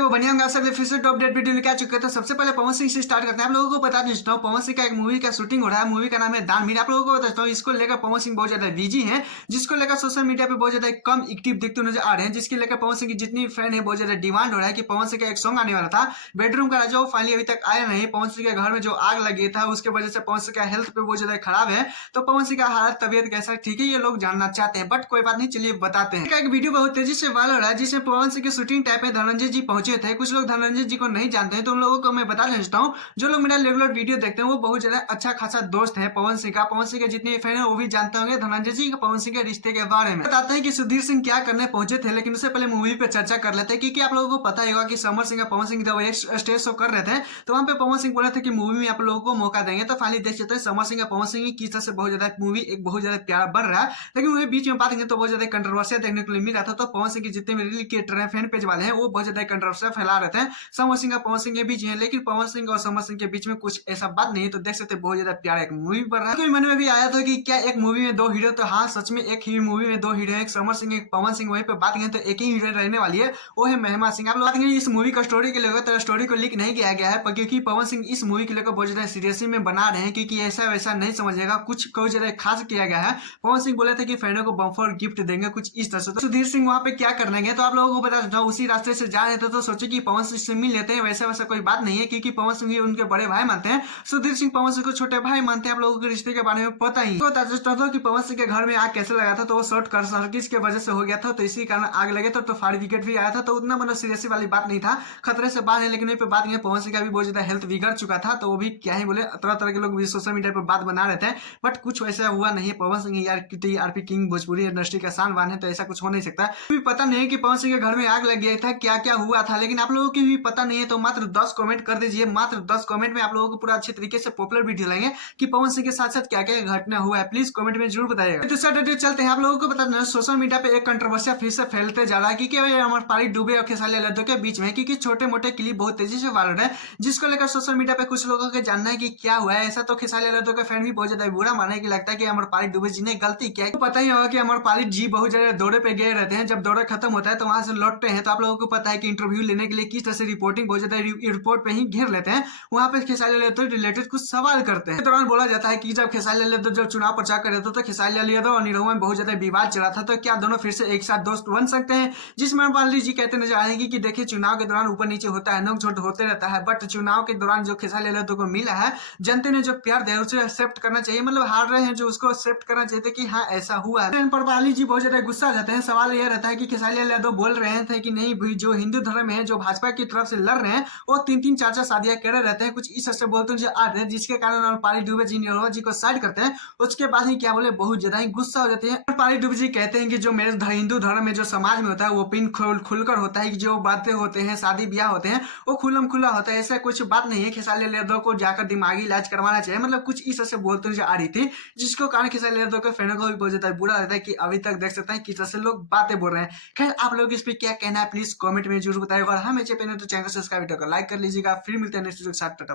वो बढ़िया होंगे। सब फिर से टॉप अपडेट वीडियो लेके आ चुके हैं। तो सबसे पहले पवन सिंह से स्टार्ट करते हैं। आप लोगों को बता देता हूँ पवन सिंह का एक मूवी का शूटिंग हो रहा है। मूवी का नाम है दानवीर। आप लोगों को बताता हूँ इसको लेकर पवन सिंह बहुत ज्यादा बिजी है, जिसको लेकर सोशल मीडिया पे बहुत ज्यादा कम एक्टिव दिखते नजर आ रहे हैं। जिसके लेकर पवन सिंह की जितनी फैन है बहुत ज्यादा डिमांड हो रहा है कि पवन सिंह का एक सॉन्ग आने वाला था बेडरूम का राजा, वो फाइनली अभी तक आया नहीं। पवन सिंह के घर में जो आग लगी था उसके वजह से पवन सिंह का हेल्थ पे बहुत ज्यादा खराब है। तो पवन सिंह का हालत तबियत कैसा ठीक है ये लोग जानना चाहते हैं, बट कोई बात नहीं, चलिए बताते हैं। एक वीडियो बहुत तेजी से वायरल हो रहा है जिसमें पवन सिंह की शूटिंग टाइप में धनंजय जी पहुंचे थे। कुछ लोग धनंजय जी को नहीं जानते हैं तो उन लोगों को मैं बता देता हूँ। जो लोग मेरा रेगुलर वीडियो देखते हैं वो बहुत ज्यादा अच्छा खासा दोस्त है पवन सिंह का। पवन सिंह के जितने फैन है वो भी जानते होंगे धनंजय जी पवन सिंह के रिश्ते के बारे में। बताते हैं कि सुधीर सिंह क्या करने पहुंचे थे, लेकिन उससे पहले मूवी पे चर्चा कर लेते हैं। क्योंकि आप लोगों को पता ही होगा कि समर सिंह पवन सिंह जब एक स्टेज शो कर रहे थे तो वहां पे पवन सिंह बोले थे कि मूवी में आप लोगों को मौका देंगे। तो फाइनली देख सकते हैं समर सिंह पवन सिंह की तरह से बहुत ज्यादा मूवी एक बहुत ज्यादा प्यारा बन रहा है। लेकिन वही बीच में बात करें तो बहुत ज्यादा कंट्रोवर्सिया देखने को मिल रहा था। तो पवन सिंह के जितने भी रील क्रिएटर हैं फैन पेज वाले हैं वो बहुत ज्यादा कंट्रोवर्सिया फैला रहे थे समर सिंह पवन सिंह के बीच में। लेकिन पवन सिंह और समर सिंह के बीच में कुछ ऐसा बात नहीं है। तो देख सकते हैं बहुत ज्यादा प्यारा एक मूवी बन रहा है। मन में भी आया था कि क्या एक मूवी में दो हीरो, तो हाँ सच में एक ही मूवी में दो हीरो, एक समर सिंह एक पवन सिंह। वहीं पे बात करें तो एक ही हीरोइन रहने वाली है, वो है महिमा सिंह। आप लोग बात करें इस मूवी का स्टोरी के लेकर तो स्टोरी को लीक नहीं किया गया है क्योंकि पवन सिंह इस मूवी के लेकर बहुत ज्यादा सीरियसली में बना रहे हैं। क्योंकि ऐसा वैसा नहीं समझेगा, कुछ बहुत ज्यादा खास किया गया है। पवन सिंह बोले थे कि फैनों को बम्फर गिफ्ट देंगे कुछ इस तरह से। तो सुधीर सिंह वहां पे क्या करने गए तो आप लोगों को बता देता हूँ उसी रास्ते से जा रहे थे तो सोचे कि पवन सिंह से मिल लेते हैं। वैसा वैसा कोई बात नहीं है क्योंकि पवन सिंह उनके बड़े भाई मानते हैं, सुधीर सिंह पवन सिंह को छोटे भाई मानते हैं। आप लोगों के रिश्ते के बारे में पता ही तो कि पवन सिंह के घर में आग कैसे लगा था, तो वो शॉर्ट सर्किट के वजह से हो गया था। तो इसी कारण आग लगे तो फायर ब्रिगेड भी आया था। तो उतना मतलब सीरियस वाली बात नहीं था, खतरे से बाहर है। लेकिन पे बात पवन सिंह का भी बहुत ज्यादा हेल्थ बिगड़ चुका था। तो वो भी क्या ही बोले, तरह तरह के लोग भी सोशल मीडिया पर बात बना रहे थे, बट कुछ वैसा हुआ नहीं। पवन सिंह यार आरपी किंग भोजपुरी इंडस्ट्री का शानवान है, तो ऐसा कुछ हो नहीं सकता। भी पता नहीं कि पवन सिंह के घर में आग लग गया था, क्या क्या हुआ था, लेकिन आप लोगों की भी पता नहीं है। तो मात्र 10 कमेंट कर दीजिए, मात्र 10 कमेंट में आप लोगों को पूरा अच्छे तरीके से पॉपुलर वीडियो लाएंगे कि पवन सिंह के साथ साथ क्या क्या घटना हुआ है। प्लीज कमेंट में जरूर बताइएगा। दूसरा डेट चलते हैं। आप लोगों को पता है सोशल मीडिया पे एक कंट्रोवर्सिया फिर से फैलते जा रहा है क्योंकि अमरपाली दुबे और खेसारी लाल यादव के बीच में क्योंकि छोटे मोटे क्लिप बहुत तेजी से वायरल है, जिसको लेकर सोशल मीडिया पे कुछ लोगों को जानना है कि क्या हुआ है। ऐसा तो खेसारी लाल यादव के फैन भी बहुत ज्यादा बुरा माने की लगता है कि अमरपाली दुबे जी ने गलती किया है। तो पता ही होगा कि अमरपाली जी बहुत ज्यादा दौरे पे गए रहते हैं, जब दौरा खत्म होता है तो वहां से लौटते हैं। तो आप लोगों को पता है कि इंटरव्यू लेने के लिए किस तरह से रिपोर्टिंग बहुत ज्यादा रिपोर्ट पे ही घेर लेते हैं। वहां पे खेसारी लाल यादव रिलेटेड कुछ सवाल करते हैं। इस दौरान बोला जाता है कि जब खेसारी लाल यादव जब चुनाव प्रचार कर रहे थे तो खेसारी लाल यादव और निरहुआ में बहुत ज्यादा विवाद चला था। तो क्या दोनों फिर से एक साथ दोस्त बन सकते हैं, जिसमें अमरपाली जी कहते नजर आएंगे कि देखिए चुनाव के दौरान ऊपर नीचे होता है, नोक झोंक होते रहता है, बट चुनाव के दौरान जो खेसारी लाल यादव को मिला है, जनता ने जो प्यार दिया उसे एक्सेप्ट करना चाहिए। मतलब हार रहे हैं जो उसको एक्सेप्ट करना चाहिए कि हाँ ऐसा हुआ है। अमरपाली जी बहुत ज्यादा गुस्सा जाते हैं। सवाल यह रहता है कि खेसारी लाल यादव बोल रहे थे कि नहीं भाई जो हिंदू धर्म है जो भाजपा की तरफ से लड़ रहे हैं वो 3-3 4-4 शादियां करे रहते हैं, कुछ इस तरह से बोलते हैं जिसके कारण अमरपाली दुबे जी निरहुआ जी को साइड करते हैं। उसके बाद ही क्या बोले बहुत ज्यादा ही गुस्सा हो जाते हैं। अमरपाली दुबे जी कहते हैं कि जो मेरे हिंदू धर्म में जो समाज में होता है वो पिन खुलकर होता है कि जो बातें होते हैं शादी ब्याह होते हैं वो खुलम खुला होता है, ऐसा कुछ बात नहीं है। खेसारी लाल यादव को जाकर दिमागी इलाज करवाना चाहिए, मतलब कुछ इस तरह से बोलते हुए आ रही थी, जिसको कारण खेसारी लाल यादव के फैनों को भी बहुत ज्यादा बुरा लगता है कि अभी तक देख सकते हैं किस तरह से लोग बातें बोल रहे हैं। खैर आप लोग इस पे क्या कहना है प्लीज कमेंट में जरूर बताइएगा। और हमें चैनल तो चैनल सब्सक्राइब कर लाइक कर लीजिएगा। फिर मिलते हैं नेक्स्ट वीडियो के साथ।